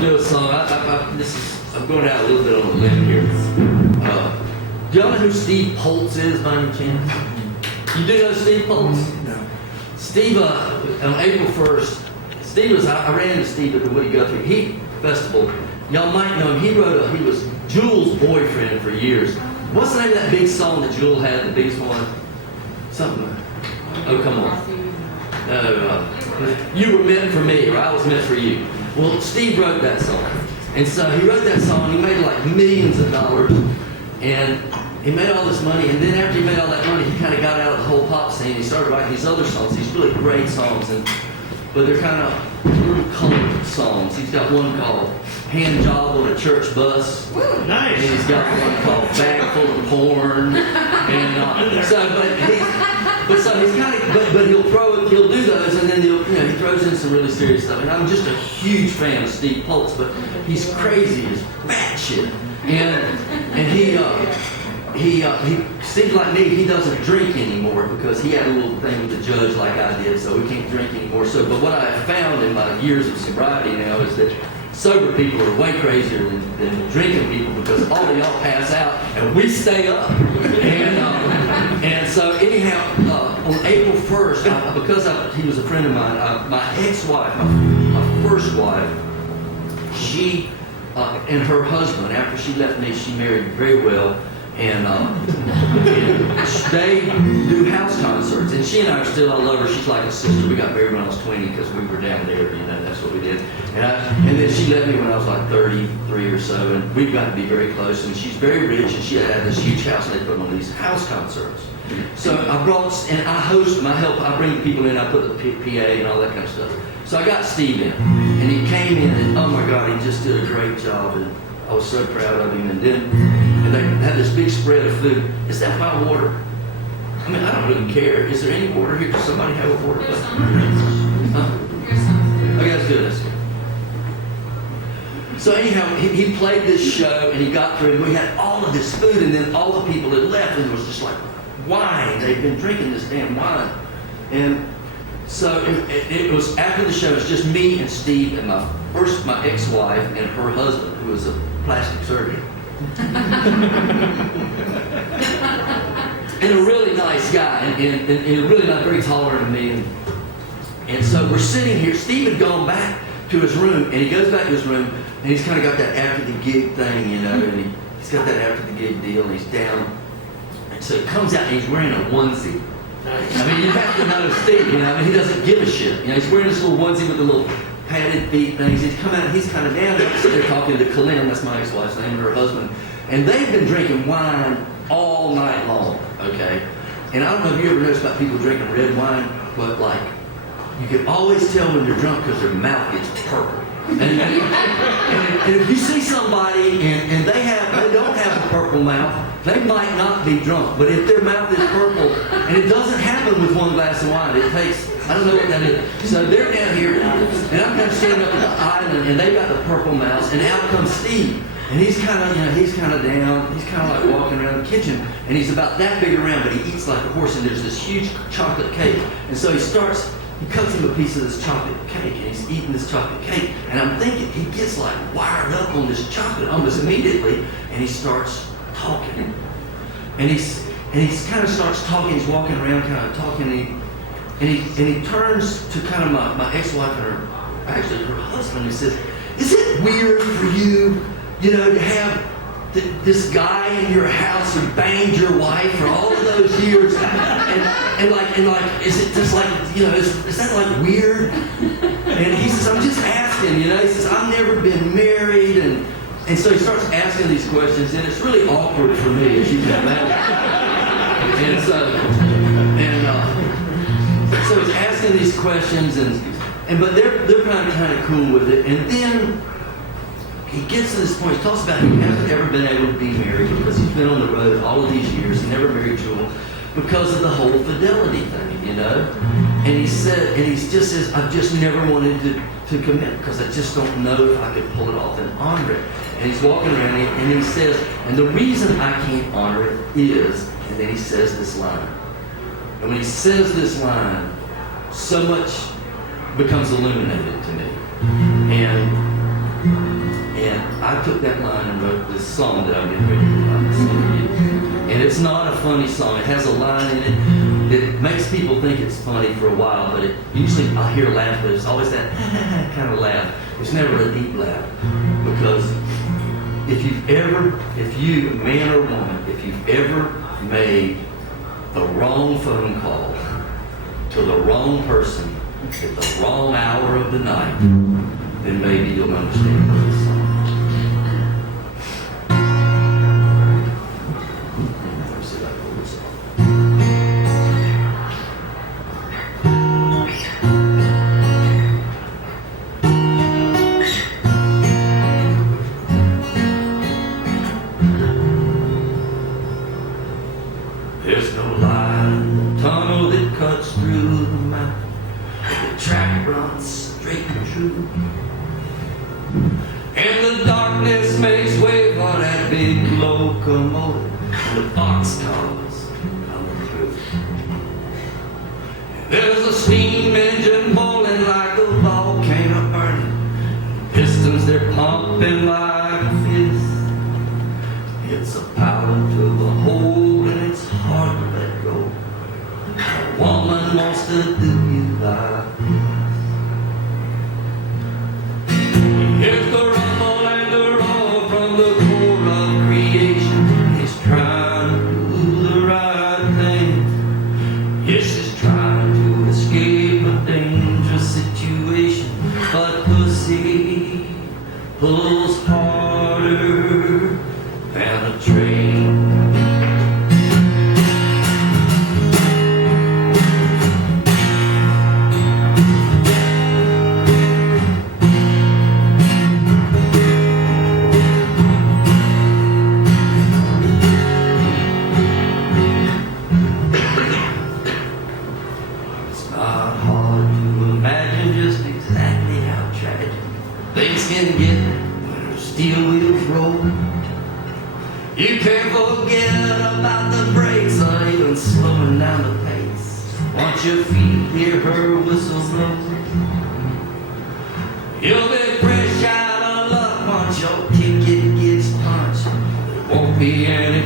to do a song. I'm going out a little bit on a limb here. Do y'all know who Steve Poltz is by any chance? You do know Steve Poltz? No. Steve, on April 1st, I ran into Steve at the Woody Guthrie Heat Festival. Y'all might know him. He was Jewel's boyfriend for years. What's the name of that big song that Jewel had, the biggest one? Something. Oh, come on. You were meant for me, or I was meant for you. Well, Steve wrote that song. And so he wrote that song, he made like millions of dollars, and he made all this money, and then after he made all that money, he kind of got out of the whole pop scene. He started writing these other songs, these really great songs, but they're kind of little colored songs. He's got one called Hand Job on a Church Bus. Nice. And he's got one called Bag Full of Porn. And but he'll do those, and then he throws in some really serious stuff. And I'm just a huge fan of Steve Poltz, but he's crazy as batshit. And he seems like me, he doesn't drink anymore because he had a little thing with the judge like I did, so we can't drink anymore. So, but what I have found in my years of sobriety now is that sober people are way crazier than drinking people because all of y'all pass out and we stay up. And so anyhow, on April 1st, because he was a friend of mine, my ex-wife, my first wife, she and her husband, after she left me, she married very well. And they do house concerts. And she and I are still, I love her. She's like a sister. We got married when I was 20 because we were down there, that's what we did. And then she left me when I was like 33 or so. And we've got to be very close. And she's very rich. And she had this huge house and they put on these house concerts. So I host them. I bring people in. I put the PA and all that kind of stuff. So I got Steve in. And he came in and oh my God, he just did a great job. And I was so proud of him. And they had this big spread of food. Is that my water? I mean, I don't really care. Is there any water here? Does somebody have a water? There's some. Huh? There's some. Okay, that's good. That's good. So anyhow, he played this show and he got through and we had all of this food and then all the people had left and it was just like wine. They'd been drinking this damn wine. And so it was after the show, it was just me and Steve and my ex-wife and her husband, who was a plastic surgeon. And a really nice guy, and really not very tolerant of me. And so we're sitting here. Steve had gone back to his room, and he goes back to his room, and he's kind of got that after the gig thing, and he's got that after the gig deal, and he's down. And so he comes out, and he's wearing a onesie. I mean, you have to know Steve, I mean, he doesn't give a shit. He's wearing this little onesie with the little padded feet things. He's come out, he's kind of down there. So they're talking to Colleen, that's my ex-wife's name, and her husband. And they've been drinking wine all night long, okay? And I don't know if you ever noticed about people drinking red wine, but like, you can always tell when they're drunk because their mouth gets purple. And if you see somebody and they don't have a purple mouth, they might not be drunk. But if their mouth is purple, and it doesn't happen with one glass of wine, it takes, I don't know what that is. So they're down here, and I'm kind of standing up at the island, and they got the purple mouths, and out comes Steve. And he's kind of down, he's kind of like walking around the kitchen, and he's about that big around, but he eats like a horse, and there's this huge chocolate cake. And so he cuts him a piece of this chocolate cake, and he's eating this chocolate cake, and I'm thinking, he gets like wired up on this chocolate almost immediately, and he starts talking. And he kind of starts talking, he's walking around kind of talking, and he turns to kind of my ex-wife and her husband, and he says, is it weird for you, to have this guy in your house who banged your wife for all of those years, and like, is it just like, is that like weird? And he says, I'm just asking, he says, I've never been married, and so he starts asking these questions, and it's really awkward for me, as you can imagine. So he's asking these questions, but they're kind of cool with it, and then he gets to this point, he talks about he hasn't ever been able to be married because he's been on the road all of these years, he never married Jewel, because of the whole fidelity thing, And he just says, I've just never wanted to commit because I just don't know if I could pull it off and honor it. And he's walking around and he says, and the reason I can't honor it is, and then he says this line. And when he says this line, so much becomes illuminated to me. And I took that line and wrote this song that I'm getting ready to sing to you. And it's not a funny song. It has a line in it that makes people think it's funny for a while, but usually I hear a laugh, but it's always that kind of laugh. It's never a deep laugh. Because if you, man or woman, if you've ever made the wrong phone call to the wrong person at the wrong hour of the night, then maybe you'll understand this song. Let's see if I can pull this off. There's no line, tunnel that cuts through the mountain. The track runs straight and true. And the darkness makes way for that big locomotive. And the boxcars coming through. There's a steam engine boiling like a volcano burning. Pistons, they're pumping like a fist. It's a power to the hold and it's hard to let go. A woman wants to do you like this. Here's the rumble and the roar from the core of creation. He's trying to do the right thing. Yes, he's trying to escape a dangerous situation. But pussy pulls harder than a train. It's not hard to imagine just exactly how tragic things can get when steel wheels roll. You can't forget about the brakes or even slowing down the pace. Once your feet hear her whistle blow, you'll be fresh out of luck once your ticket gets punched. There won't be any